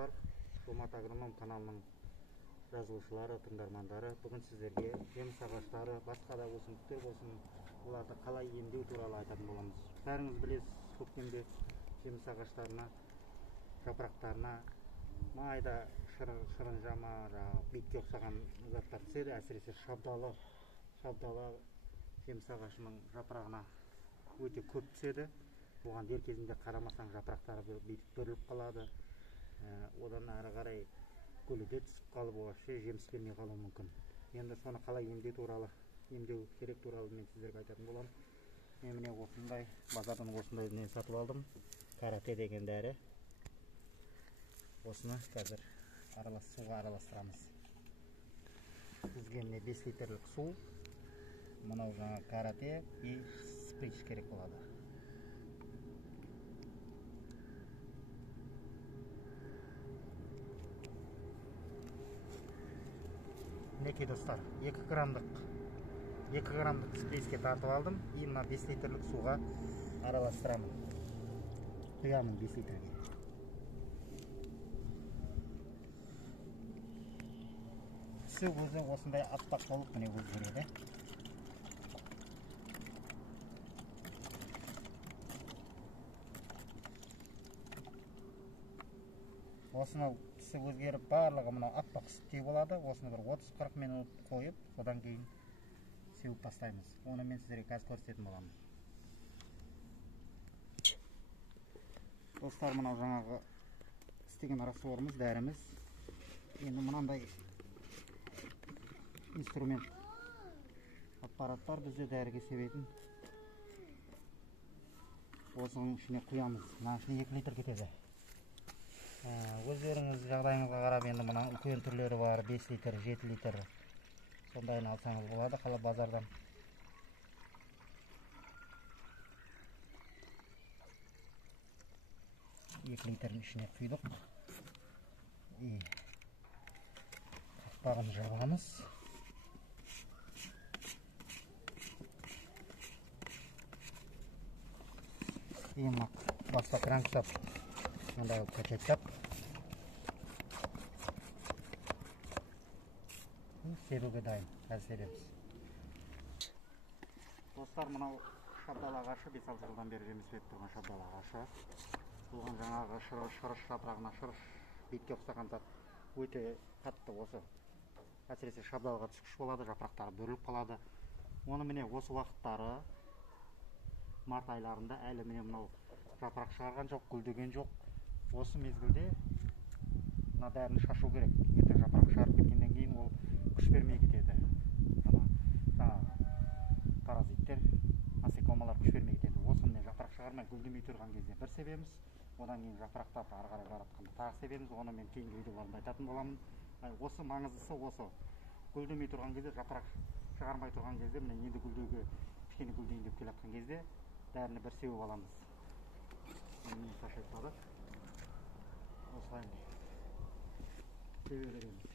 достар, Жомарт агроном каналының жазылушылары, тыңдармандары, бүгін сіздерге жеміс ағаштары, басқа да өсімдіктер болсын, оларды қалай емдеу туралы айтатын боламыз. Бәріңіз білесіз, көктемде жеміс ағаштарына, жапырақтарына майда шырын жама, битке ұқсаған заттар түседі. Әсіресе шабдалы жеміс ағашының жапырағына өте көп түседі. Оған дер кезінде қарамасаң, жапырақтары бүйтіп бүріліп қалады. Одан әрі қарай гүлі түсіп қалып, вообще жеміс бермей қалуы мүмкін. Енді соны қалай емдеу керек туралы мен сіздерге айтатын боламын. Мен міне осындай базардан осындай не сатып алдым. Карате деген дәрі. Осыны қазір суға араластырамыз. Бізге міне 5 литрлік су, мынау жаңа карате и сприч керек болады. Мінекей достар, 2 граммдық спрейске тартып алдым, и мына 5 литрлік суға араластырамын. Құямын 5 литрге. Түсі өзі осындай аппақ болып міне өзгереді. Осыны түсі өзгеріп, барлығы мынау аппақ сүттей болады. Осыны бір 30-40 минут қойып, содан кейін сеуіп тастаймыз. Оны мен сіздерге қазір көрсететін боламын. Достар, мынау жаңағы істеген растворымыз, дәріміз. Енді мынандай инструмент, аппараттар бізде дәріге себетін. Осының ішіне құямыз. Мына ішіне 2 литр кетеді. Өздеріңіз жағдайыңызға қарап, енді мына үлкен түрлері бар, 5 литр, 7 литр. Сондайын алсаңыз болады, қала базардан. Екі литрдің ішіне құйдық. Қақпағын жабамыз. Ең баста кран құсап, ондай качаттап себуге дайын. Қазір себеміз. Достар, мынау шабдалы ағашы, 5-6 жылдан бері жеміс беріп тұрған шабдалы ағашы. Бұған жаңағы шырыш жапырағына, шырыш бетке ұқсаған зат өте қатты. Осы әсіресе шабдалыға түскіш болады, жапырақтары бүріліп қалады. Оны міне осы уақыттары март айларында әлі міне мынау жапырақ шығарған жоқ, гүлдеген жоқ. Осы мезгілде мына дәріні шашу керек. Ертең жапырақ шығарып кеткеннен кейін ол күш бермей кетеді. Паразиттер, насекомалар күш бермей кетеді. Осы міне жапырақ шығармай гүлдемей тұрған кезде бір себеміз, одан кейін жапырақтарды ары қарай жаратқанда тағы себеміз. Оны мен кейінгі видеоларында айтатын боламын. Осы маңыздысы осы. Гүлдемей тұрған кезде, жапырақ шығармай тұрған кезде, міне енді гүлдеуге кішкене гүлдейін деп келатқан кезде дәріні бір сеуіп аламыз. Мен шашайтпады. Осылай себе береміз.